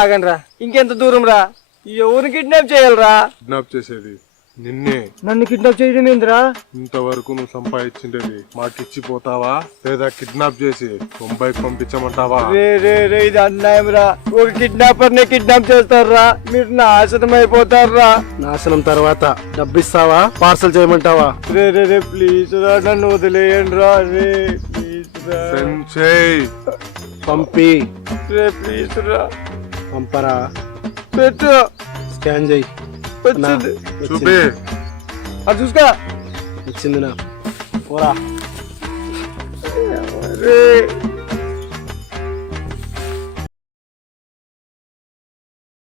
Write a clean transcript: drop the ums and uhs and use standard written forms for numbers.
ఆగండి రా, ఇంకెంత దూరం రా? ఎవరు కిడ్నాప్ చేయాలరా? కిడ్నాప్ చేసేది నిన్నే. నన్ను కిడ్నాప్ చేయడం ఏందిరా? ఇంతవరకు నువ్వు సంపాదించిండేది మాకిచ్చిపోతావా లేదా కిడ్నాప్ చేసి ముంబైకి పంపించమంటావా? రే రే రే, ఇది అన్యాయం రా. ఒక కిడ్నాపర్ నే కిడ్నాప్ చేస్తారా? మీరు నాశనం అయిపోతారా. నాశనం తర్వాత డబ్బిస్తావా పార్సల్ చేయమంటావా? రే రే రే, ప్లీజ్ రా, నన్ను వదిలేయండి రా. రే ప్లీజ్ రా. సెన్సేయ్ పంపి. రే ప్లీజ్ రా. పంపరా. పెట్టు. స్కాన్ చేయి. వచ్చింది. చూపే. అది చూసుకో. వచ్చింది నా పోరా. రే